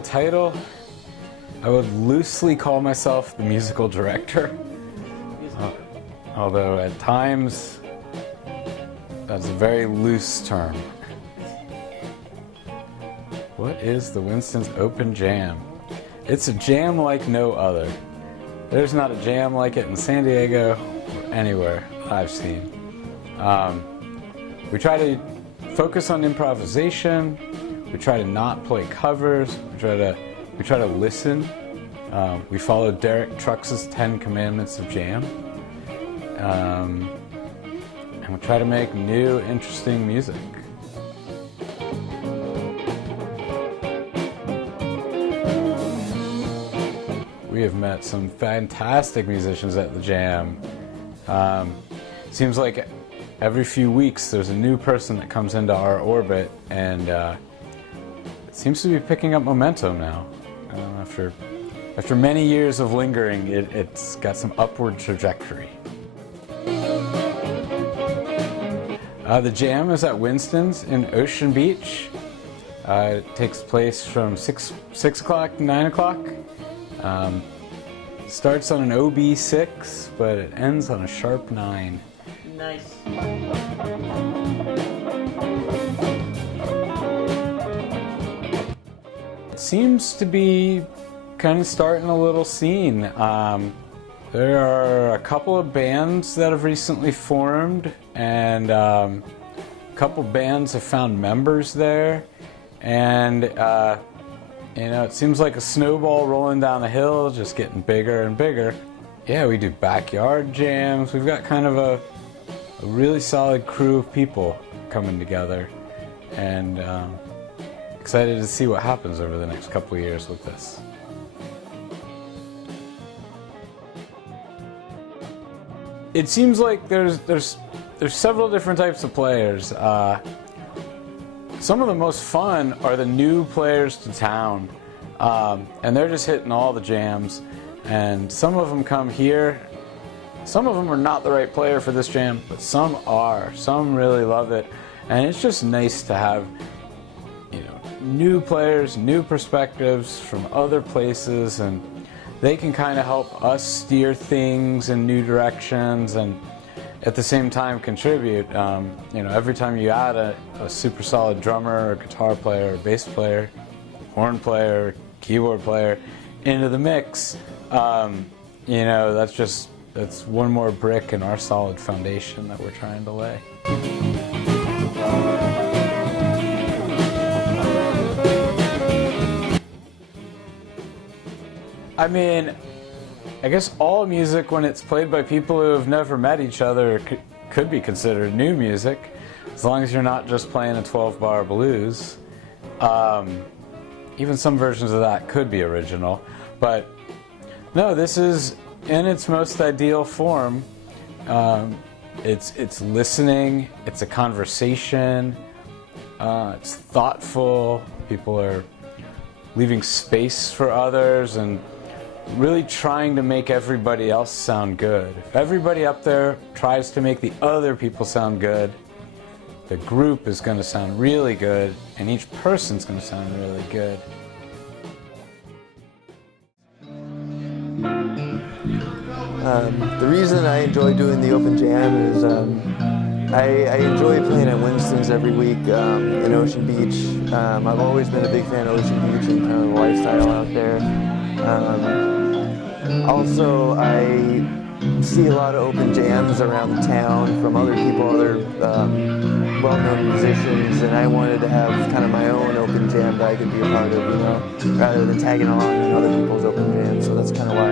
the title, I would loosely call myself the musical director. Although at times, that's a very loose term. What is the Winston's Open Jam? It's a jam like no other. There's not a jam like it in San Diego or anywhere I've seen. We try to focus on improvisation. We try to not play covers. We try to listen. We follow Derek Trux's 10 Commandments of Jam. And we try to make new, interesting music. We have met some fantastic musicians at the Jam. Seems like every few weeks there's a new person that comes into our orbit, and it seems to be picking up momentum now. After many years of lingering, it's got some upward trajectory. The Jam is at Winston's in Ocean Beach. It takes place from 6 o'clock to 9 o'clock. Starts on an OB6, but it ends on a sharp 9. Nice. It seems to be kind of starting a little scene. There are a couple of bands that have recently formed, and a couple bands have found members there, and you know, it seems like a snowball rolling down a hill, just getting bigger and bigger. Yeah, we do backyard jams. We've got kind of a really solid crew of people coming together, and excited to see what happens over the next couple of years with this. It seems like there's several different types of players. Some of the most fun are the new players to town, and they're just hitting all the jams. And some of them come here. Some of them are not the right player for this jam, but some are. Some really love it, and it's just nice to have, you know, new players, new perspectives from other places, and they can kind of help us steer things in new directions, and at the same time contribute. You know, every time you add a super solid drummer or guitar player or bass player, horn player, keyboard player into the mix, you know, that's one more brick in our solid foundation that we're trying to lay. I mean, I guess all music, when it's played by people who have never met each other, could be considered new music, as long as you're not just playing a 12-bar blues. Even some versions of that could be original, but no, this is in its most ideal form. It's listening, it's a conversation, it's thoughtful, people are leaving space for others, and really trying to make everybody else sound good. If everybody up there tries to make the other people sound good, the group is going to sound really good, and each person's going to sound really good. The reason I enjoy doing the Open Jam is I enjoy playing at Winston's every week in Ocean Beach. I've always been a big fan of Ocean Beach and kind of the lifestyle out there. Also, I see a lot of open jams around town from other people, other well-known musicians, and I wanted to have kind of my own open jam that I could be a part of, you know, rather than tagging along in other people's open jams. So that's kind of why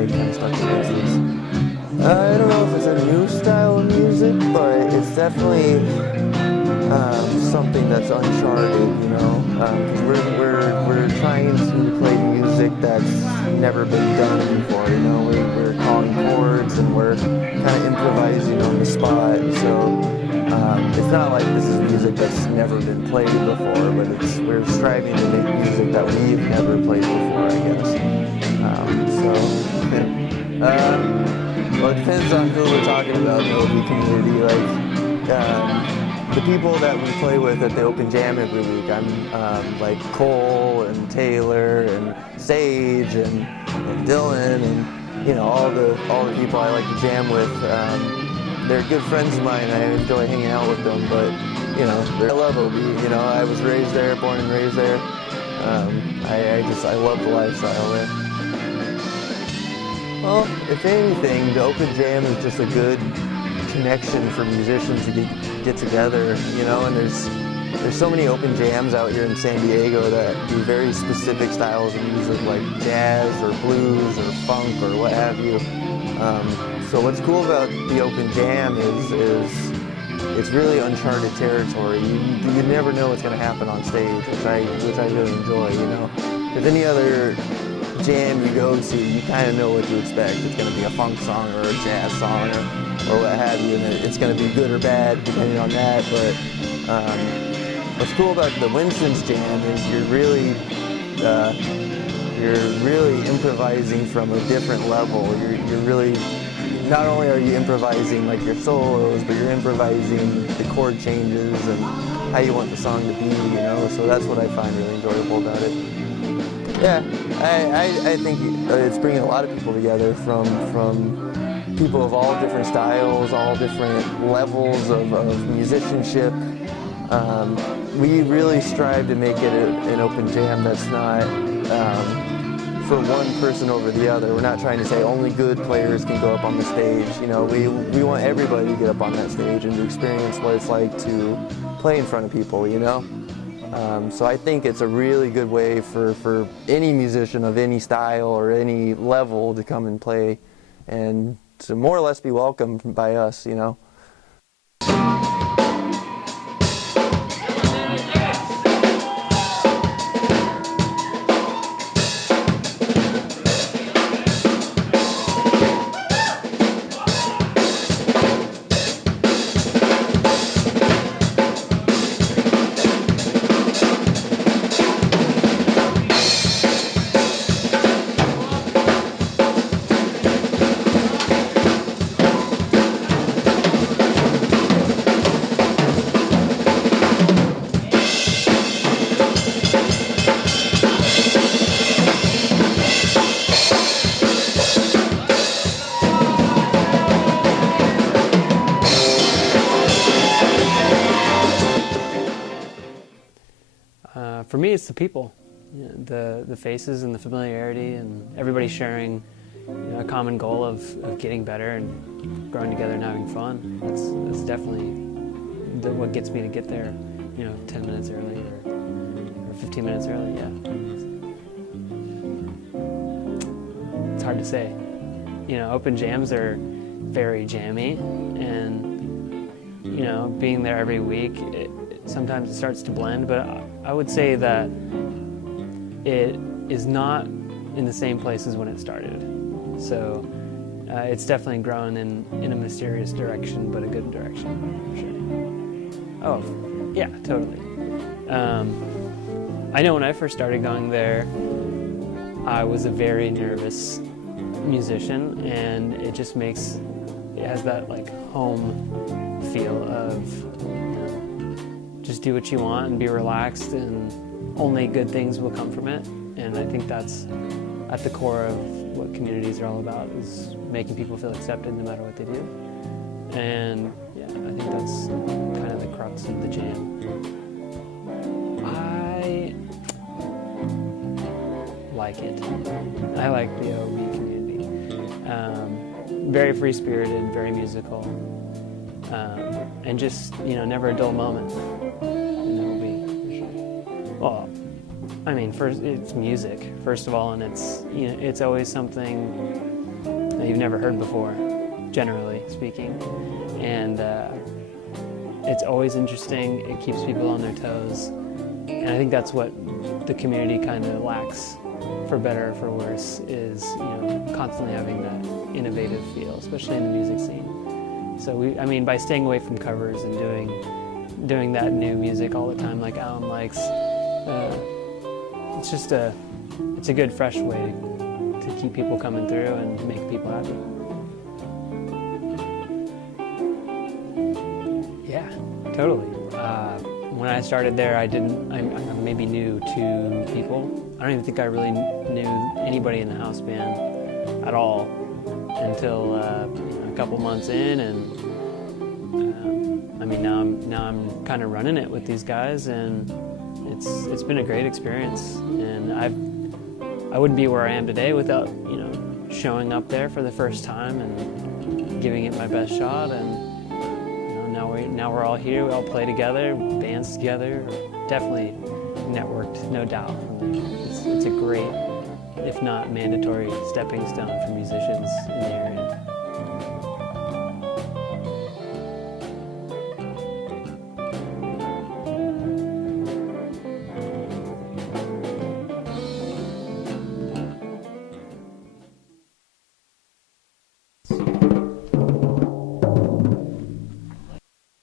I kind of stuck to this. I don't know if it's a new style of music, but it's definitely something that's uncharted, you know, because we're trying to play music that's never been done before, you know. We're calling chords and we're kind of improvising on the spot, so it's not like this is music that's never been played before, but we're striving to make music that we've never played before, I guess. Well, it depends on who we're talking about in the OB community. Like, the people that we play with at the open jam every week, I'm like Cole and Taylor and Sage and Dylan and all the people I like to jam with. They're good friends of mine. I enjoy hanging out with them, but I love OB. I was raised there, born and raised there. I love the lifestyle there. Well, if anything, the open jam is just a good connection for musicians to get together, and there's so many open jams out here in San Diego that do very specific styles of music like jazz or blues or funk or what have you. So what's cool about the open jam is it's really uncharted territory. You never know what's going to happen on stage, which I really enjoy, If any other jam you go to, you kind of know what to expect. It's going to be a funk song or a jazz song or what have you, and it's going to be good or bad depending on that. But what's cool about the Winston's jam is you're really improvising from a different level. You're really, not only are you improvising like your solos, but you're improvising the chord changes and how you want the song to be, So that's what I find really enjoyable about it. Yeah, I think it's bringing a lot of people together from people of all different styles, all different levels of musicianship. We really strive to make it an open jam that's not for one person over the other. We're not trying to say only good players can go up on the stage. We want everybody to get up on that stage and to experience what it's like to play in front of people, So I think it's a really good way for any musician of any style or any level to come and play and to more or less be welcomed by us, For me, it's the people, the faces and the familiarity, and everybody sharing a common goal of getting better and growing together and having fun. That's definitely what gets me to get there, 10 minutes early or 15 minutes early, yeah. It's hard to say. Open jams are very jammy, and, being there every week, sometimes it starts to blend, but I would say that it is not in the same place as when it started. So it's definitely grown in a mysterious direction, but a good direction, for sure. Oh, yeah, totally. I know when I first started going there, I was a very nervous musician, and it just it has that like home feel of just do what you want and be relaxed, and only good things will come from it. And I think that's at the core of what communities are all about, is making people feel accepted no matter what they do. And yeah, I think that's kind of the crux of the jam. I like it. I like the OB community. Very free-spirited, very musical, and just, never a dull moment. Well, I mean, first, it's music, first of all, and it's always something that you've never heard before, generally speaking. And it's always interesting, it keeps people on their toes. And I think that's what the community kind of lacks, for better or for worse, is, constantly having that innovative feel, especially in the music scene. So by staying away from covers and doing that new music all the time like Alan likes, it's a good fresh way to keep people coming through and make people happy. Yeah, totally. when I started there, I maybe knew 2 people. I don't even think I really knew anybody in the house band at all until a couple months in, and I mean now I'm kind of running it with these guys, and it's been a great experience. And I wouldn't be where I am today without showing up there for the first time and giving it my best shot. And now we're all here. We all play together, bands together. Definitely networked, no doubt. It's a great, if not mandatory, stepping stone for musicians in the area.